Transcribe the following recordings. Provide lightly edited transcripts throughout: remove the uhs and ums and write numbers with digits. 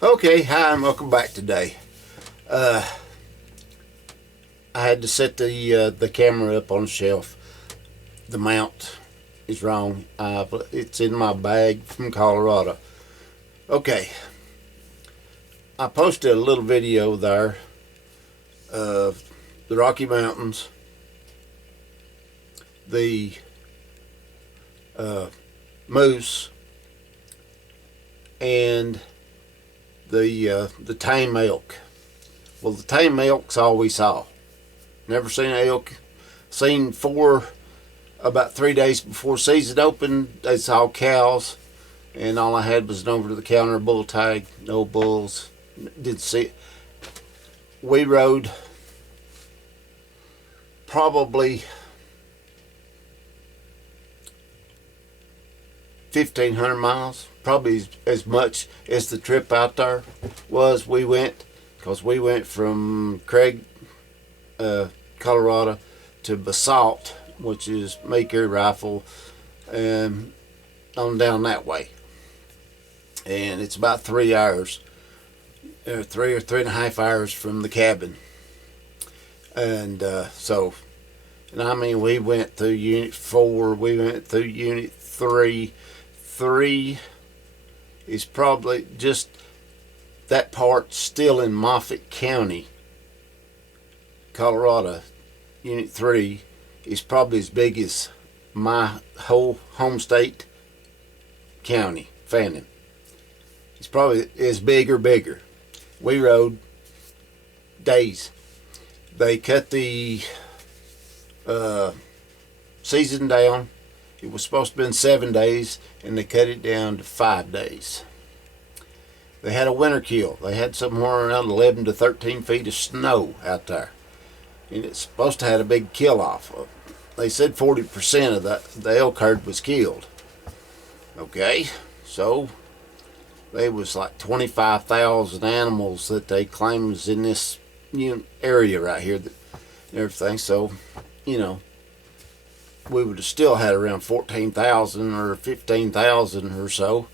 Okay, hi and welcome back today. I had to set the camera up on the shelf. The mount is wrong. It's in my bag from Colorado. Okay, I posted a little video there of the Rocky Mountains, the moose, and the tame elk. Well, the tame elk's all we saw. Never seen an elk. Seen about 3 days before season opened. They saw cows, and all I had was an over-the-counter bull tag. No bulls. Didn't see it. We rode probably 1,500 miles, probably as much as the trip out there was. We went from Craig, Colorado, to Basalt, which is Maker Rifle, and on down that way. And it's about 3 hours, 3 or 3.5 hours from the cabin. And we went through Unit 4, we went through Unit 3. 3 is probably just that part still in Moffett County, Colorado. Unit 3 is probably as big as my whole home state county, Fannin. It's probably as big or bigger. We rode days. They cut the season down. It was supposed to be 7 days, and they cut it down to 5 days. They had a winter kill. They had somewhere around 11 to 13 feet of snow out there. And it's supposed to have a big kill off. They said 40% of the elk herd was killed. Okay, so there was like 25,000 animals that they claim was in this area right here and everything. So, we would have still had around 14,000 or 15,000 or so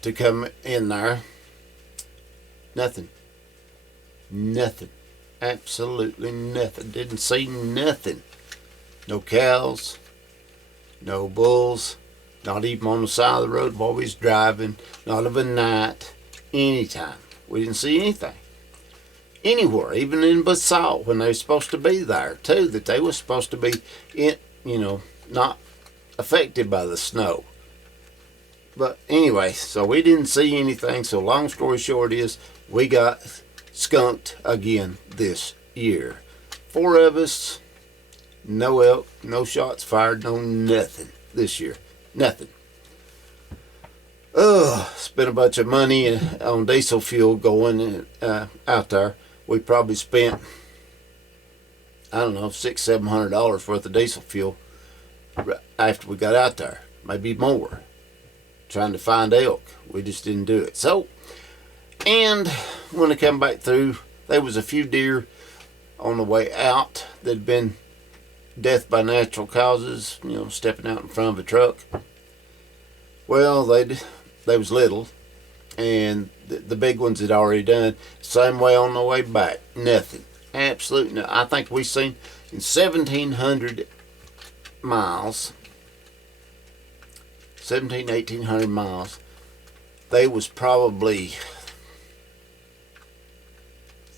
to come in there. Nothing. Absolutely nothing. Didn't see nothing. No cows, no bulls, not even on the side of the road while we was driving, not of a night, anytime. We didn't see anything. Anywhere, even in Basalt, when they were supposed to be there too, that they were supposed to be in, not affected by the snow. But anyway, so we didn't see anything. So long story short is, we got skunked again this year. 4 of us, no elk, no shots fired, no nothing this year. Nothing. Spent a bunch of money on diesel fuel going out there. We probably spent, $600-700 worth of diesel fuel after we got out there, maybe more, trying to find elk. We just didn't do it. So, and when I come back through, there was a few deer on the way out that had been death by natural causes, stepping out in front of a truck. Well, they was little, and the big ones had already done. Same way on the way back, nothing. Absolutely no. I think we seen in 1,700 miles, 1,800 miles, they was probably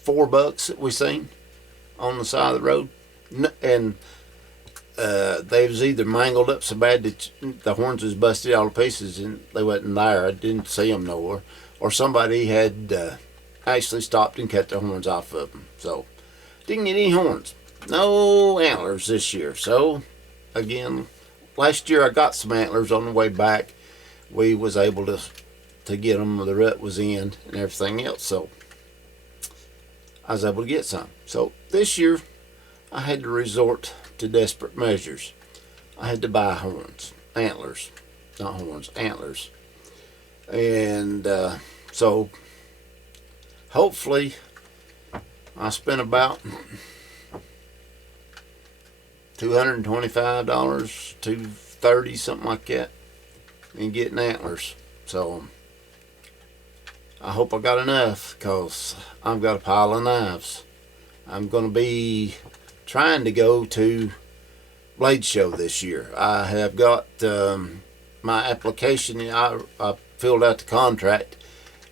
4 bucks that we seen on the side of the road, and they was either mangled up so bad that the horns was busted all to pieces and they wasn't there. I didn't see them nowhere, or somebody had actually stopped and cut the horns off of them. So didn't get any horns, no antlers this year. So again, last year I got some antlers on the way back. We was able to get them. The rut was in and everything else, so I was able to get some. So this year I had to resort to desperate measures. I had to buy antlers, not horns, antlers. And so hopefully I spent about $225, $230, something like that, in getting antlers. So I hope I got enough, because I've got a pile of knives. I'm going to be trying to go to Blade Show this year. I have got my application. I filled out the contract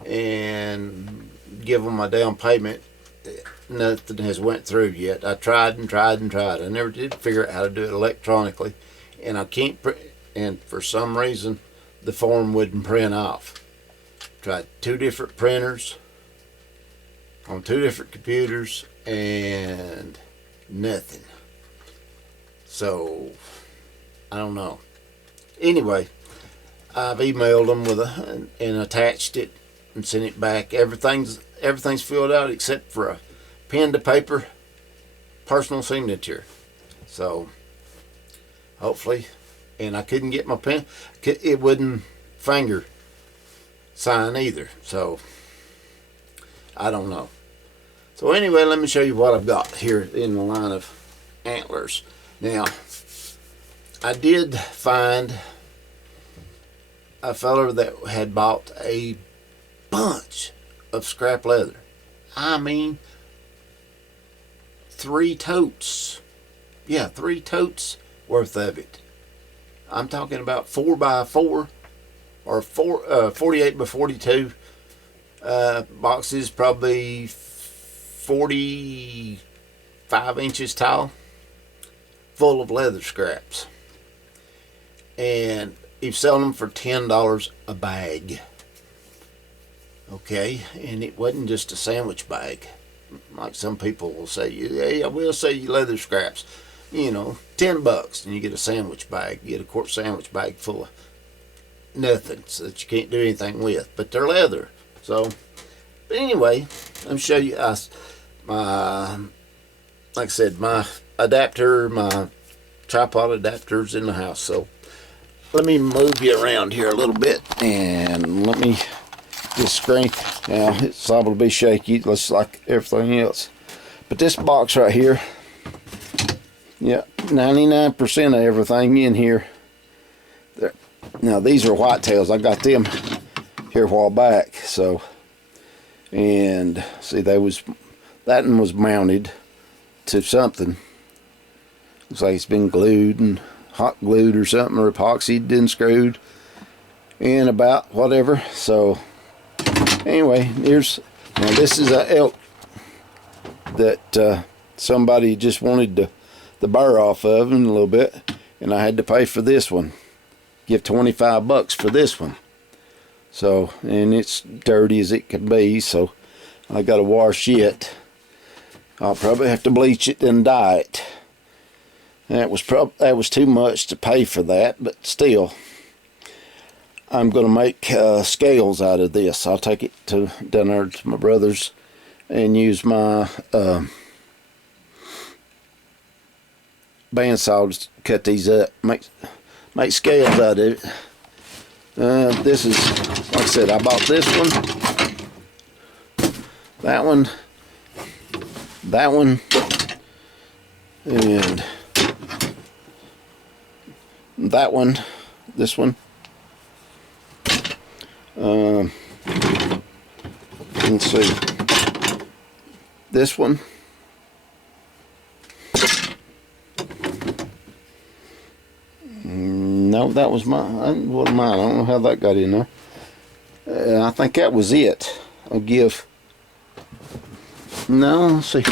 and give them my down payment. Nothing has went through yet. I tried and tried and tried. I never did figure out how to do it electronically, and I can't. And for some reason, the form wouldn't print off. Tried 2 different printers on 2 different computers, and nothing. So I don't know. Anyway, I've emailed them and attached it and sent it back. Everything's filled out except for a pen to paper personal signature. So hopefully, and I couldn't get my pen. It wouldn't finger sign either. So I don't know. So anyway, let me show you what I've got here in the line of Antlers. Now, I did find a feller that had bought a bunch of scrap leather. I mean, 3 totes. Yeah, 3 totes worth of it. I'm talking about 4x4 or 48 by 42 boxes, probably 45 inches tall, full of leather scraps. And he's selling them for $10 a bag. Okay, and it wasn't just a sandwich bag, like some people will say. Yeah, I will say you leather scraps, $10, and you get a sandwich bag. You get a quart sandwich bag full of nothing, so that you can't do anything with. But they're leather. So, but anyway, let me show you my, like I said, my adapter, my tripod adapters in the house. So let me move you around here a little bit, and let me. This screen, now it's liable to be shaky, just like everything else. But this box right here, yeah, 99% of everything in here. There. Now these are whitetails. I got them here a while back. So, and see, that one was mounted to something. Looks like it's been glued and hot glued or something, or epoxied and screwed, and about whatever. So. Anyway, now this is a elk that somebody just wanted the burr off of in a little bit, and I had to pay for this one. Give $25 for this one. So, and it's dirty as it can be, so I got to wash it. I'll probably have to bleach it and dye it. That was too much to pay for that, but still. I'm going to make scales out of this. I'll take it down there to my brother's and use my bandsaw to cut these up. Make scales out of it. This is, like I said, I bought this one, that one, and that one, this one. Let's see, this one, no, that was mine. Wasn't mine. I don't know how that got in there. I think that was it. I'll give. No, let's see.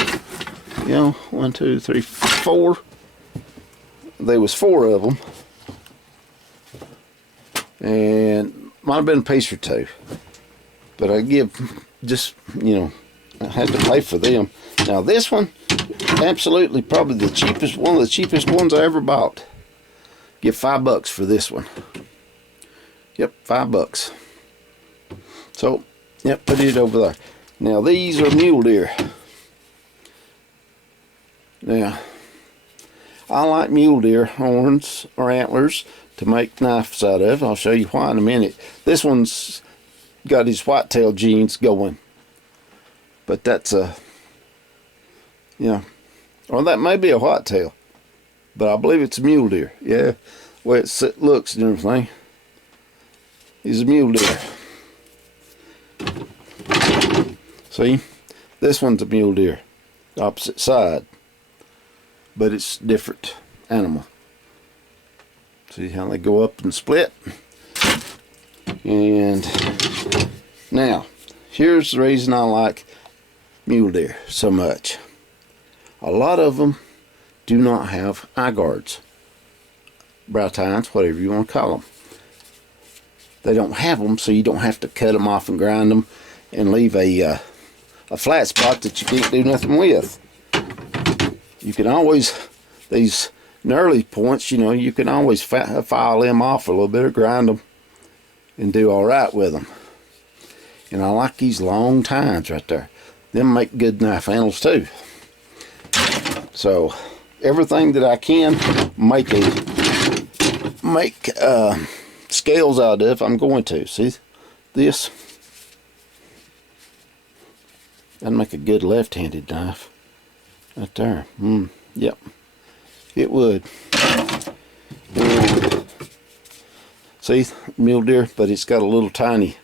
1, 2, 3, 4. There was 4 of them, and might have been a piece or 2, but I give just, I had to pay for them. Now this one, absolutely probably the cheapest, one of the cheapest ones I ever bought. Give $5 for this one. Yep, $5. So, yep, put it over there. Now these are mule deer. Now, I like mule deer horns or antlers to make knives out of. I'll show you why in a minute. This one's got his whitetail genes going, but that's or that may be a whitetail, but I believe it's a mule deer. Yeah, the way it looks and everything. He's a mule deer. See, this one's a mule deer, opposite side, but it's different animal. See how they go up and split? And now, here's the reason I like mule deer so much. A lot of them do not have eye guards, brow tines, whatever you want to call them. They don't have them, so you don't have to cut them off and grind them and leave a flat spot that you can't do nothing with. You can always, these gnarly points, you know, you can always file them off a little bit or grind them and do all right with them. And I like these long tines right there. Them make good knife handles too. So everything that I can make scales out of, I'm going to. See this? That'd make a good left-handed knife right there. Yep, it would. And see, mule deer, but it's got a little tiny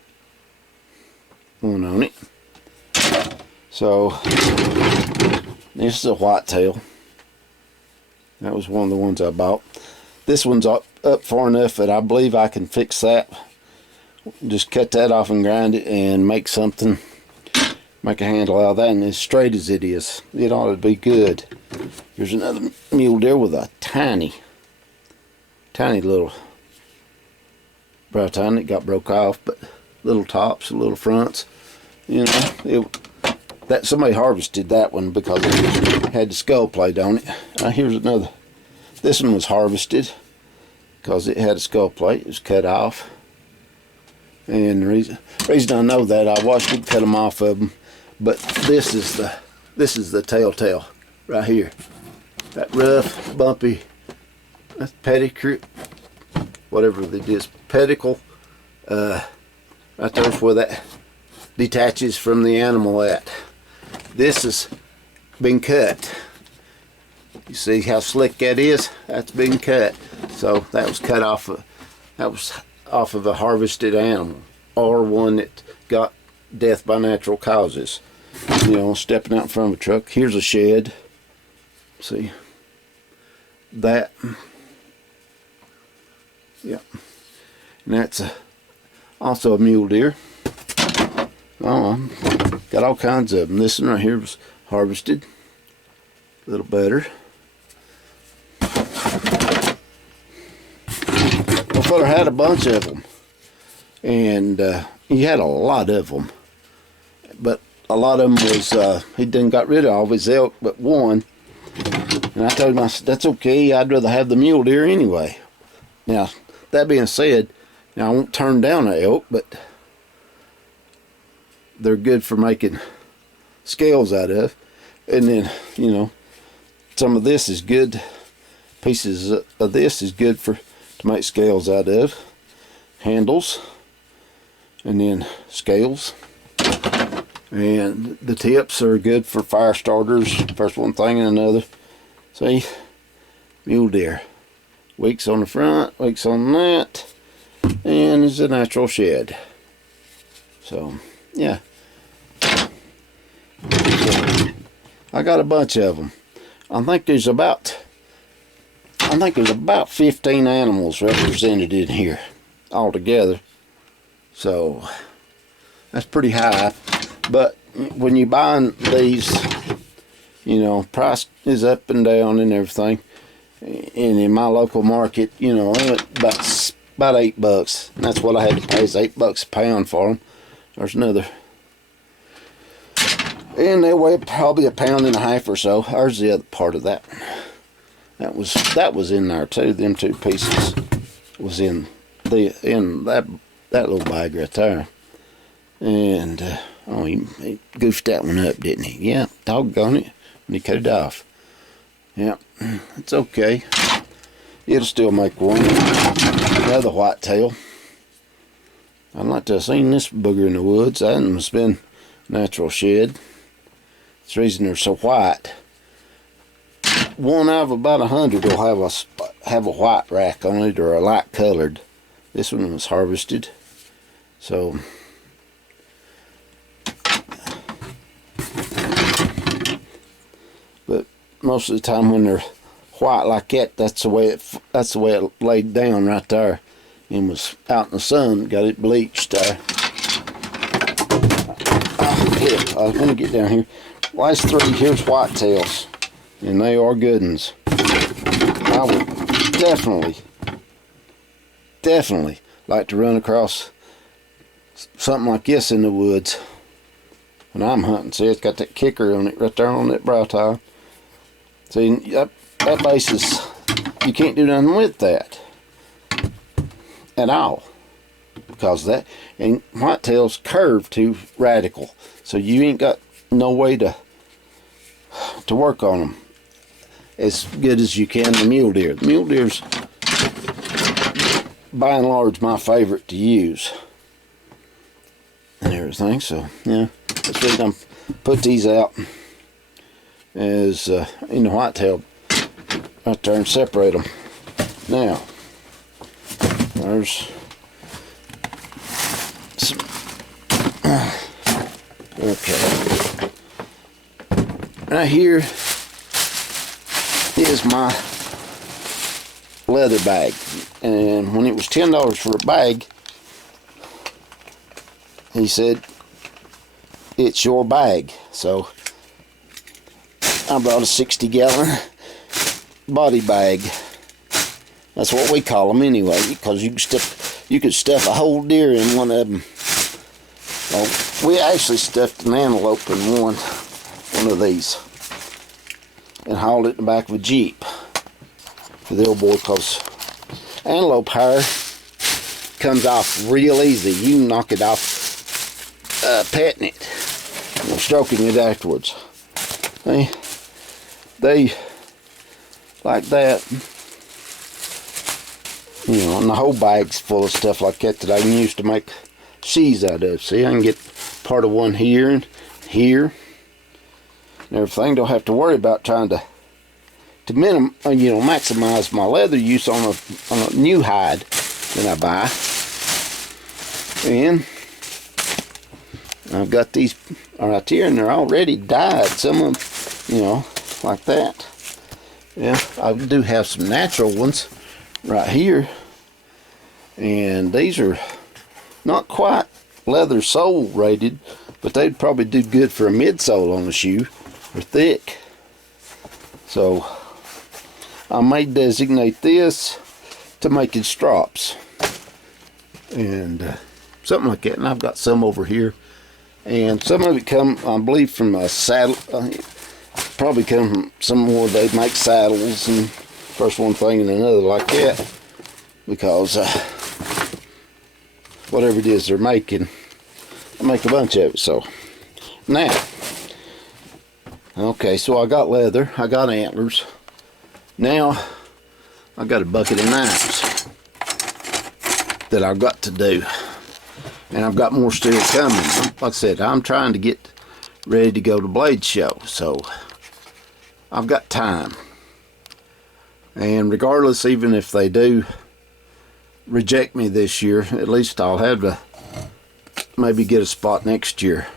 one on it. So this is a whitetail. That was one of the ones I bought. This one's up far enough that I believe I can fix that. Just cut that off and grind it and make something, make a handle out of that. And as straight as it is, it ought to be good. Here's another mule deer with a tiny little brow tine that got broke off, but little tops, little fronts. You know, that somebody harvested that one because it had the skull plate on it. Here's another. This one was harvested because it had a skull plate. It was cut off. And the reason I know that, I watched it cut them off of them. But this is the telltale right here. That rough, bumpy, that's pedicle, whatever it is, pedicle. Right there's where that detaches from the animal at. This has been cut. You see how slick that is? That's been cut. So that was cut off of a harvested animal, or one that got death by natural causes. You know, stepping out in front of a truck. Here's a shed. See that? Yeah. And that's also a mule deer. Oh, got all kinds of them. This one right here was harvested. A little better. My father had a bunch of them, and he had a lot of them, but a lot of them was he done got rid of all of his elk but one. And I told him, I said, that's okay, I'd rather have the mule deer anyway. Now that being said, now I won't turn down an elk, but they're good for making scales out of. And then, you know, some of this is good, pieces of this is good to make scales out of, handles, and then scales. And the tips are good for fire starters, first one thing and another. See, mule deer, weeks on the front, weeks on that, and it's a natural shed. So yeah, I got a bunch of them. I think there's about 15 animals represented in here altogether. So that's pretty high. But when you buying these, you know, price is up and down and everything. And in my local market, you know, about $8. And that's what I had to pay, is $8 a pound for them. There's another. And they weigh probably 1.5 pounds or so. There's the other part of that. That was in there too. Them two pieces was in that little bag right there. And oh, he goofed that one up, didn't he? Yeah, doggone it. And he cut it off. Yeah, it's okay. It'll still make one. Another whitetail. I'd like to have seen this booger in the woods. That must have been natural shed. That's the reason they're so white. One out of about 100 will have a white rack on it, or a light colored. This one was harvested. So most of the time when they're white like that, that's the way it laid down right there, and was out in the sun. Got it bleached there. Here, I was gonna get down here. Last three, here's whitetails, and they are good ones. I would definitely like to run across something like this in the woods when I'm hunting. See, it's got that kicker on it right there on that brow tile. See, that basis, you can't do nothing with that at all, because of that. And whitetails curve too radical, so you ain't got no way to work on them as good as you can the mule deer. The mule deer's by and large my favorite to use and everything. So yeah, that's what I'm put these out as in the whitetail right there and separate them. Now there's some, okay, right here is my leather bag, and when it was $10 for a bag, he said it's your bag. So I brought a 60-gallon body bag. That's what we call them anyway, because you could stuff a whole deer in one of them. Well, we actually stuffed an antelope in one of these and hauled it in the back of a Jeep for the old boy, because antelope hair comes off real easy. You can knock it off petting it or stroking it afterwards. They like that, you know, and the whole bag's full of stuff like that I can use to make sheaths out of. See, I can get part of one here and here and everything. Don't have to worry about trying to maximize my leather use on a new hide that I buy. And I've got these right here, and they're already dyed. Some of them, you know, like that. Yeah, I do have some natural ones right here, and these are not quite leather sole rated, but they'd probably do good for a midsole on a shoe. They're thick. So I may designate this to making strops and something like that. And I've got some over here, and some of it come, I believe, from a saddle. Probably come from somewhere they make saddles, and first one thing and another like that, because whatever it is they're making, I make a bunch of it. So now, okay, so I got leather, I got antlers. Now I got a bucket of knives that I've got to do, and I've got more still coming. Like I said, I'm trying to get ready to go to Blade Show, so I've got time. And regardless, even if they do reject me this year, at least I'll have to maybe get a spot next year,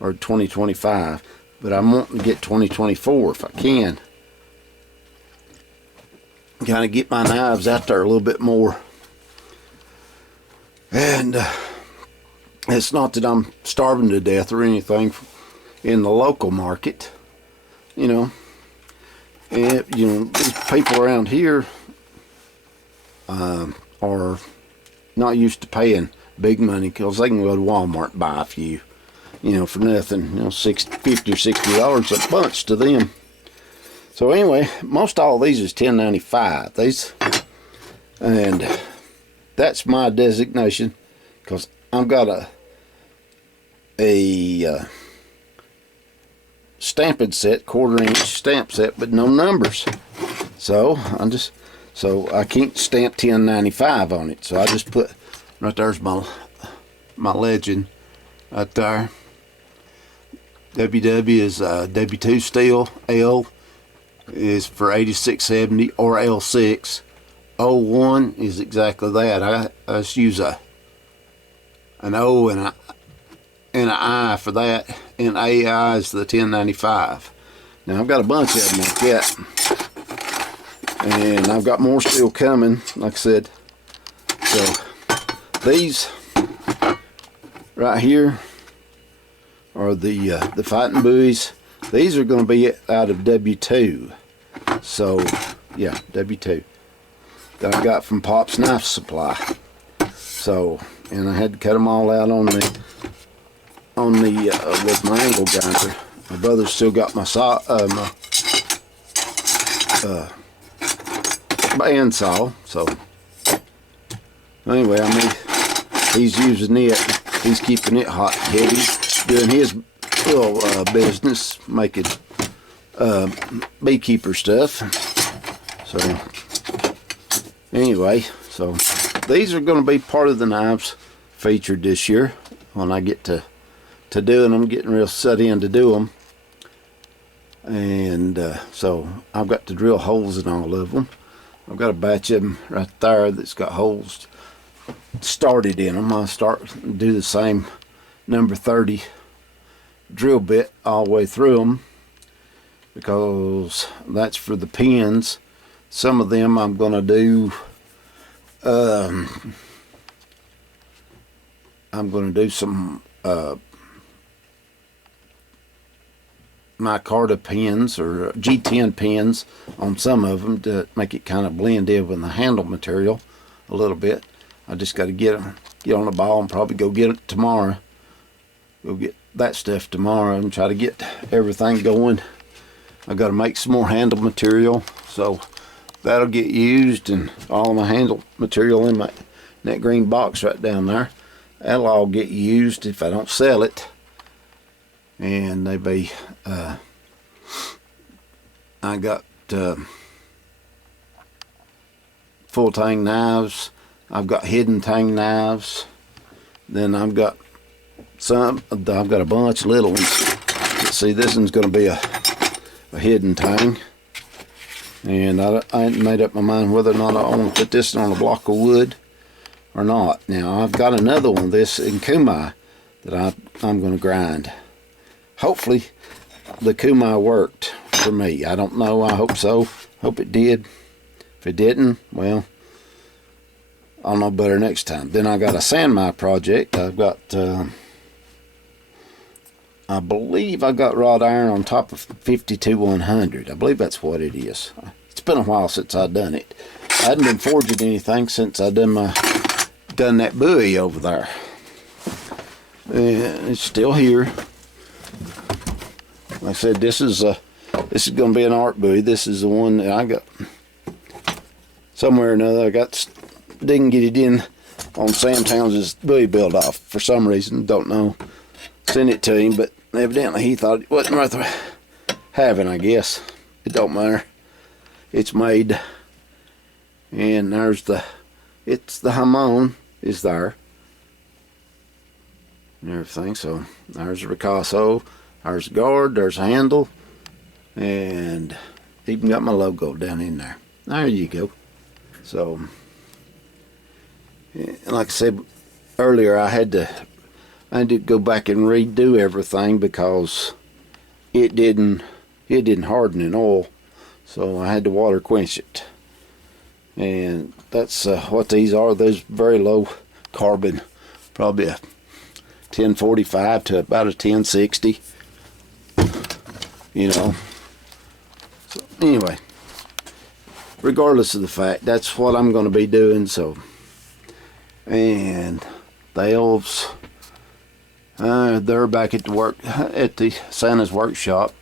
or 2025. But I'm wanting to get 2024 if I can. Kind of get my knives out there a little bit more. And it's not that I'm starving to death or anything in the local market, you know. And, you know, these people around here are not used to paying big money, because they can go to Walmart and buy a few, you know, for nothing, you know, $50 or $60 a bunch to them. So anyway, most all of these is $10.95. These, and that's my designation, because I've got a stamping set, 1/4-inch stamp set, but no numbers. So I can't stamp $10.95 on it. So I just put right there's my legend right there. WW is W2 steel. L is for 8670 or L6. 01 is exactly that. I just use an O and an I for that, and AI is the 1095. Now I've got a bunch of them like that, and I've got more still coming, like I said. So these right here are the fighting buoys. These are going to be out of W2. So yeah, W2 that I got from Pop's Knife Supply. So, and I had to cut them all out on the with my angle grinder. My brother's still got my bandsaw. So anyway, I mean, he's using it. He's keeping it hot and heavy, doing his little business, making beekeeper stuff. So anyway, so these are going to be part of the knives featured this year when I get to doing them, getting real set in to do them. And so I've got to drill holes in all of them. I've got a batch of them right there that's got holes started in them. I'll do the same number 30 drill bit all the way through them, because that's for the pins. Some of them I'm going to do some micarta pins or G10 pins on some of them to make it kind of blend in with the handle material a little bit. I just got to get on the ball and probably go get it tomorrow. Go get that stuff tomorrow and try to get everything going. I got to make some more handle material, so that'll get used, and all of my handle material in that green box right down there, that'll all get used if I don't sell it. And they be I got full tang knives, I've got hidden tang knives, then I've got a bunch of little ones. Let's see, this one's going to be a hidden tang, and I ain't made up my mind whether or not I want to put this on a block of wood or not. Now I've got another one, this in kumai, that I'm going to grind. Hopefully the kumai worked for me. I don't know, I hope so. Hope it did. If it didn't, well, I'll know better next time. Then I got a sandmai project. I've got I believe I got wrought iron on top of 52-100. I believe that's what it is. It's been a while since I've done it. I hadn't been forging anything since I done that buoy over there. It's still here. Like I said, this is going to be an art buoy. This is the one that I got somewhere or another. Didn't get it in on Sam Towns' buoy build off for some reason. Don't know. Sent it to him, but evidently he thought it wasn't worth having, I guess. It don't matter. It's made. And there's the hamon is there. And everything. So there's the ricasso. There's a guard, there's a handle, and even got my logo down in there. There you go. So, like I said earlier, I had to go back and redo everything because it didn't harden in oil, so I had to water quench it. And that's what these are. There's very low carbon, probably a 1045 to about a 1060. You know. So anyway, regardless of the fact, that's what I'm going to be doing. So, and the elves, they're back at the work at the Santa's workshop.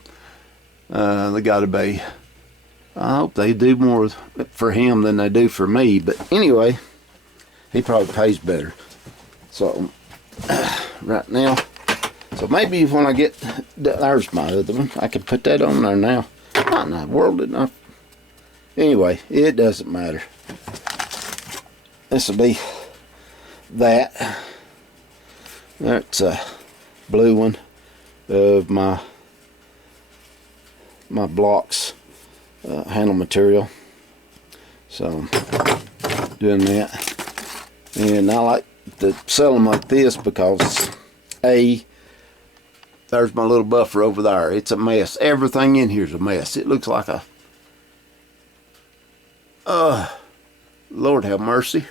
They got to be. I hope they do more for him than they do for me. But anyway, he probably pays better. So right now. So maybe when I get, there's my other one, I can put that on there now. Not in the world enough. Anyway, it doesn't matter. This will be that. That's a blue one of my blocks handle material. So doing that, and I like to sell them like this because There's my little buffer over there. It's a mess. Everything in here's a mess. It looks like a... Lord have mercy.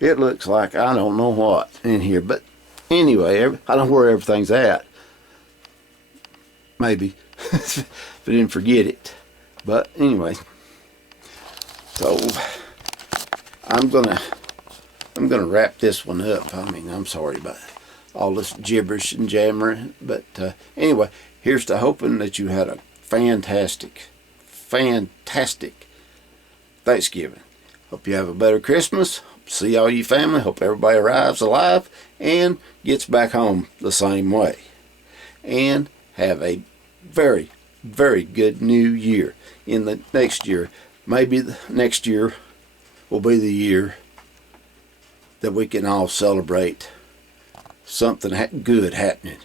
It looks like I don't know what in here. But anyway, I don't know where everything's at. Maybe. If I didn't forget it. But anyway. So I'm gonna wrap this one up. I mean, I'm sorry about all this gibberish and jammering. But anyway, here's to hoping that you had a fantastic Thanksgiving. Hope you have a better Christmas. See all your family. Hope everybody arrives alive and gets back home the same way. And have a very, very good new year in the next year. Maybe the next year will be the year that we can all celebrate something good happening.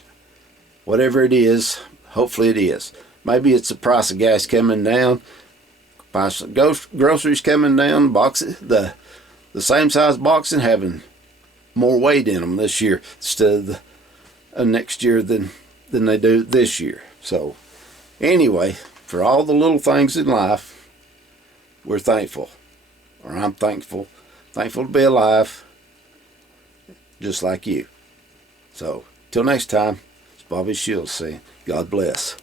Whatever it is, hopefully it is. Maybe it's the price of gas coming down, price of groceries coming down, boxes, the same size box and having more weight in them this year instead of next year than they do this year. So anyway, for all the little things in life, we're thankful, or I'm thankful to be alive, just like you. So till next time, it's Bobby Shields saying, God bless.